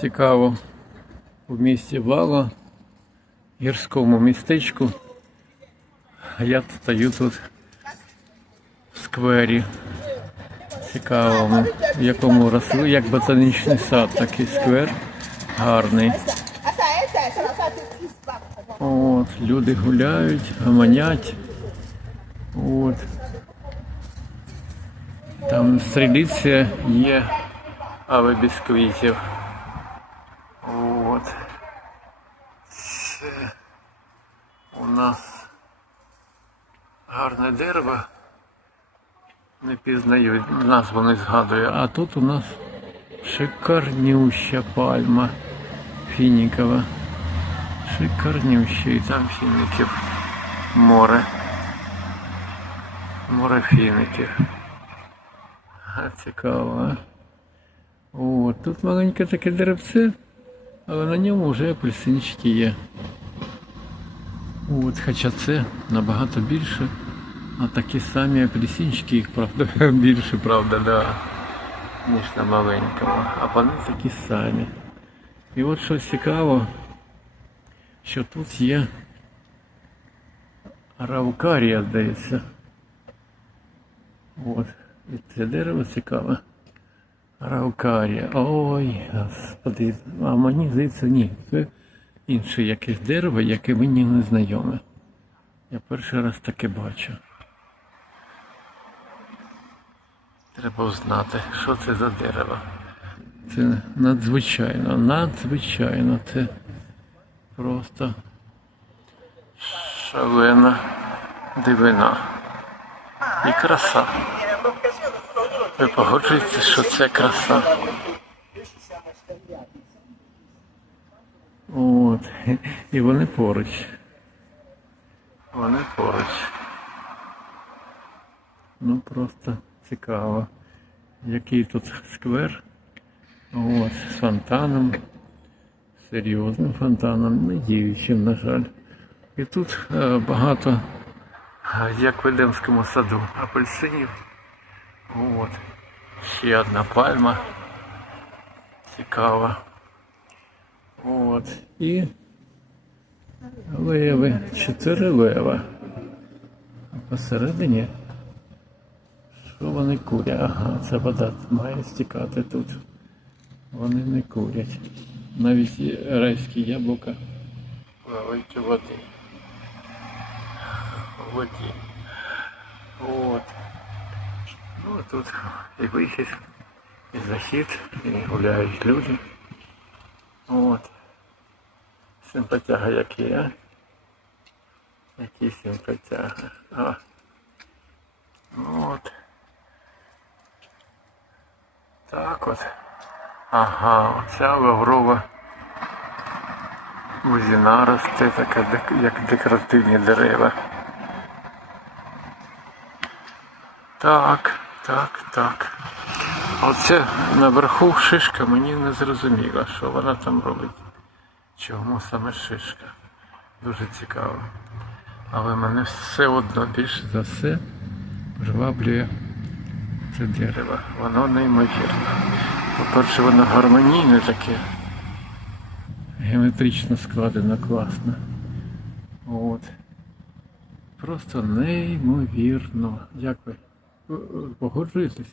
Цікаво. В місті Вала, гірському містечку. А я стою тут в сквері. Цікавому, в якому росли, як ботанічний сад, такий сквер гарний. От, люди гуляють, гаманять. От. Там стріліція є, але без квітів. От. Це у нас гарне дерево. Не пізнаю, назву не згадую. А тут у нас шикарнюща пальма фінікова. Шикарнющий, там фіників море. Море фіників. А, цікаво, а? О, тут маленьке таке деревце, але на ньому вже апельсинчики є. От, хоча це набагато більше. А такі самі апельсинчики, їх правда більше, правда, да, ніж на маленькому. А вони такі самі. І от що цікаво, що тут є раукарія, здається. От. І це дерево цікаве. Раукарія. Ой, господи. А мені здається, ні. Це інше якесь дерево, яке мені не знайоме. Я перший раз таке бачу. Треба знати, що це за дерево. Це надзвичайно, надзвичайно. Це просто шалена дивина. І краса. Ви погоджуєтеся, що це краса. От. І вони поруч. Вони поруч. Ну просто цікаво. Який тут сквер. От, з фонтаном. Серйозним фонтаном, не діючим, на жаль. І тут е, багато, е, як в Едемському саду, апельсинів. От. Ще одна пальма. Цікава. От. І леви. Чотири лева. А посередині що вони курять? Ага, це вода має стікати тут. Вони не курять. Навіть і райські яблука плавають у воді. У воді. От. Ну а тут і вихід, і захід, і гуляють люди. От. Симпатяга який, а? Який симпатяга. А. От. Так от. Ага, оця лаврова бузіна росте, така як декоративні дерева. Так, так, так. Оце наверху шишка мені не зрозуміла, що вона там робить. Чому саме шишка? Дуже цікаво. Але мене все одно більше за все приваблює це дерево. Воно неймовірне. По-перше, воно гармонійне таке. Геометрично складено класно. От. Просто неймовірно. Як ви? Погоджуєтесь?